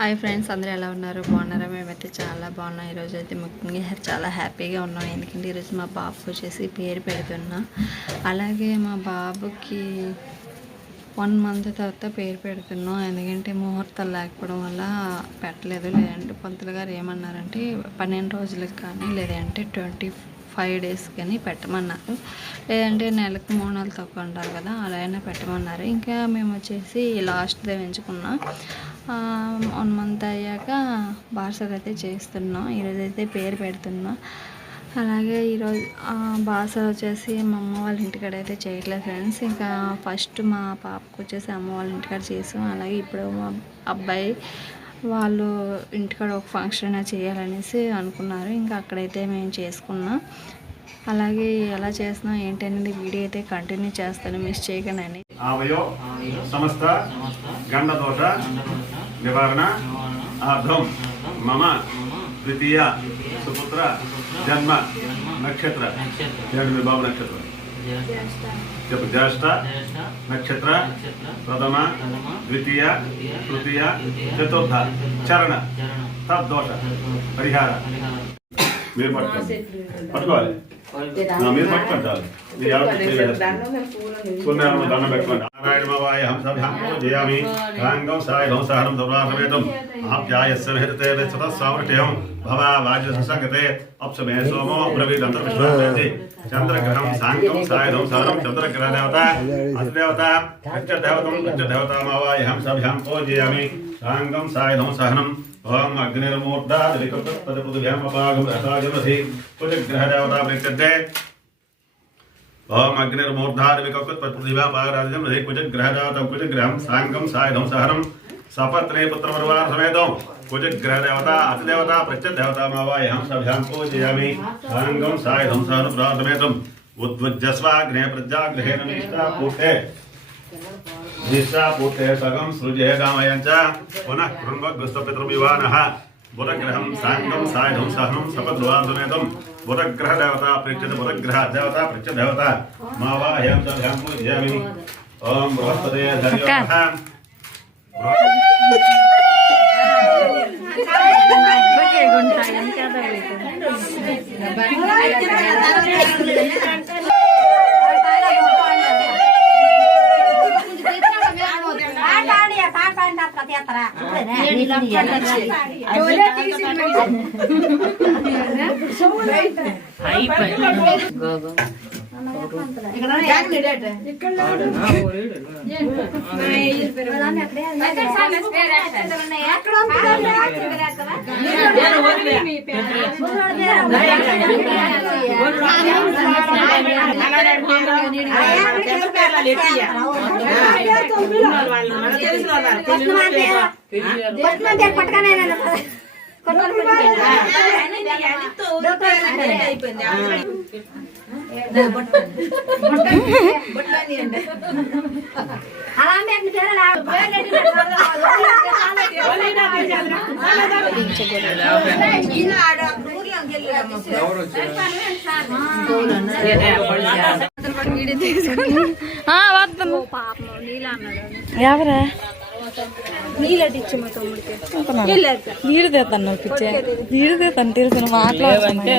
Hi friends, అందరూ ఎలా ఉన్నారు? బాగున్నారా? మేమైతే చాలా బాగున్నాం. ఈరోజు అయితే ముఖ్యంగా చాలా హ్యాపీగా ఉన్నాం. ఎందుకంటే ఈరోజు మా బాబుకి వచ్చేసి పేరు పెడుతున్నా. అలాగే మా బాబుకి 1 month తర్వాత పేరు పెడుతున్నాం. ఎందుకంటే ముహూర్తాలు లేకపోవడం వల్ల పెట్టలేదు. లేదంటే పంతులు గారు ఏమన్నారంటే 12 రోజులకు కానీ లేదంటే 25 days కానీ పెట్టమన్నారు. లేదంటే నెలకు 3 నెలలు తక్కువ అంటారు కదా, అలా అయినా పెట్టమన్నారు. ఇంకా మేము వచ్చేసి లాస్ట్దే ఎంచుకున్నాం. 1 month అయ్యాక బార్సర్ అయితే చేస్తున్నాం. ఈరోజైతే పేరు పెడుతున్నాం. అలాగే ఈరోజు బార్సర్ వచ్చేసి మా అమ్మ వాళ్ళ ఇంటికాడ అయితే చేయట్లేదు ఫ్రెండ్స్. ఇంకా ఫస్ట్ మా పాపకు వచ్చేసి అమ్మ వాళ్ళ ఇంటికాడ చేసాం. అలాగే ఇప్పుడు మా అబ్బాయి వాళ్ళు ఇంటికాడ ఒక ఫంక్షన్ చేయాలనేసి అనుకున్నారు. ఇంకా అక్కడైతే మేము చేసుకున్నాం. అలాగే ఎలా చేస్తున్నాం ఏంటి అనేది వీడియో అయితే కంటిన్యూ చేస్తాను, మిస్ చేయకండి అని. సమస్త గండదోష నివారణ ఆర్థం మమ ద్వితీయ సుపుత్ర జన్మ నక్షత్ర బాబు నక్షత్ర జ్యేష్ఠ నక్షత్ర ప్రథమ ద్వితీయ తృతీయ చతుర్థ చరణ తద్దోష పరిహార. మీరు పట్టుకోవాలి, మీరు పట్టుకుంటారు. దండం పెట్టుకోండి. నారాయణమవాయ హంసభ్యాం పూజయామి రాంగం సాయం సహనం సర్వాసమేతం ఆప్యాయస్య హృతే సతస్సామృష్ట్యం భవ వాజసంగతే అప్సమే సోమో బ్రవీదంతర్విశ్వాసి చంద్రగ్రహం సాంగం సాయం సహనం చంద్రగ్రహ దేవత అధిదేవత ప్రత్యదేవతామవాయ హంసభ్యాం పూజయామి రాంగం సాయం సహనం ఓం అగ్నిర్మూర్ధాదిపృథివ్యామపాగమసి కుజగ్రహ దేవతా ప్రత్యర్థే ఓం అగ్నిర్మూర్ధాదిపృథివ్యాపాగరాజం కుజగ్రహ దేవతం కుజగ్రహం సాంగం సాయుధం సహనం సపత్నే పుత్రపరివార సమేతం కుజగ్రహ దేవత అతిదేవత ప్రత్యదేవతామవాయం సభ్యాం పూజయామి సాంగం సాయుధం సహనం ప్రార్థమేతం ఉద్వజ్జస్వాగ్నే ప్రజాగ్రహేణ నిష్ఠాపూర్తే నిష్ఠాపూర్తే సగం సృజే కామయం చ పునః కృణ్వగ్రస్తపితృమివానః బుధగ్రహం సాంగం సాయుధం సహనం సపద్వాసమేతం బుధగ్రహ దేవత ప్రేక్షత బుధగ్రహ దేవత ప్రేక్ష దేవత మావాహ్యం సభ్యాం పూజయామి. ఓం బృహస్పతే ధర్యోః ఎవరా నీళ్ళు తెస్తాను పిచ్చే నీళ్ళు తెస్తాను తెలుసు మాట్లాడుతుంటే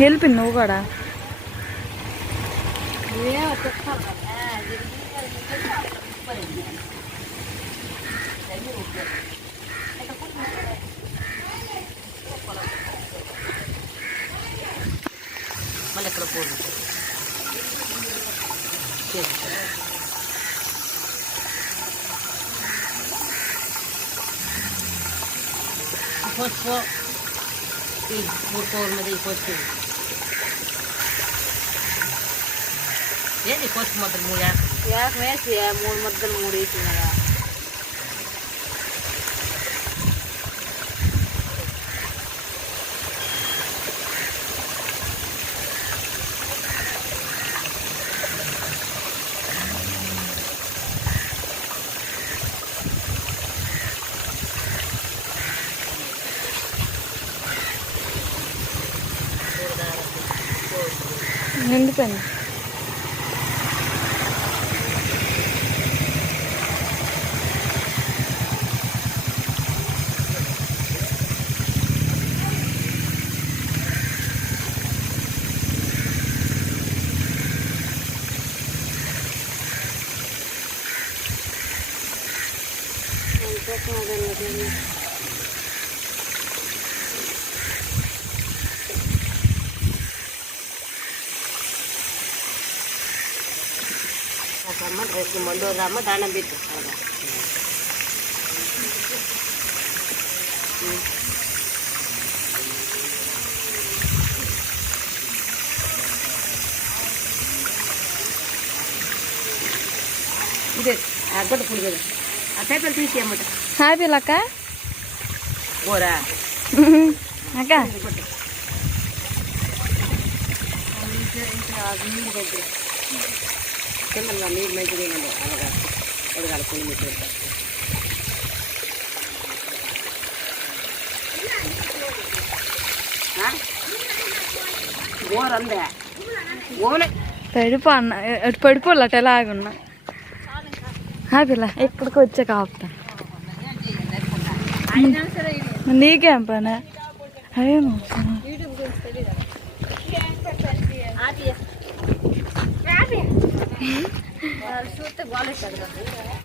వెళ్ళిపోయింది నువ్వు కూడా. మళ్ళీ ఎక్కడ పోదు పోసుకో ఈ 4 మీద పోసుకో. ఏంది పోస్ట్ మొత్తం 3 వేసి 3 ముద్దలు 3 వేసినారా? అయిపోయింది. రేపు మందు రమ్మ దానం పెట్టు. ఇదే అగ్గొట్ట పులి కదా ఆ పేపర్ తీసేయమ్మట. హ్యాపీ అక్క. ఓరా అక్క కింద నీరు మంచిగా అలాగా ఎదగాల పులి మీకు ఓరందే ఓలే పడిపో అన్న, పడిపోలట ఎలాగున్నా. హ్యాపీలా ఇక్కడికి వచ్చాక ఆపుతా. నీకేం పని? అయ్యో చూస్తే బాగాలేదు కదా.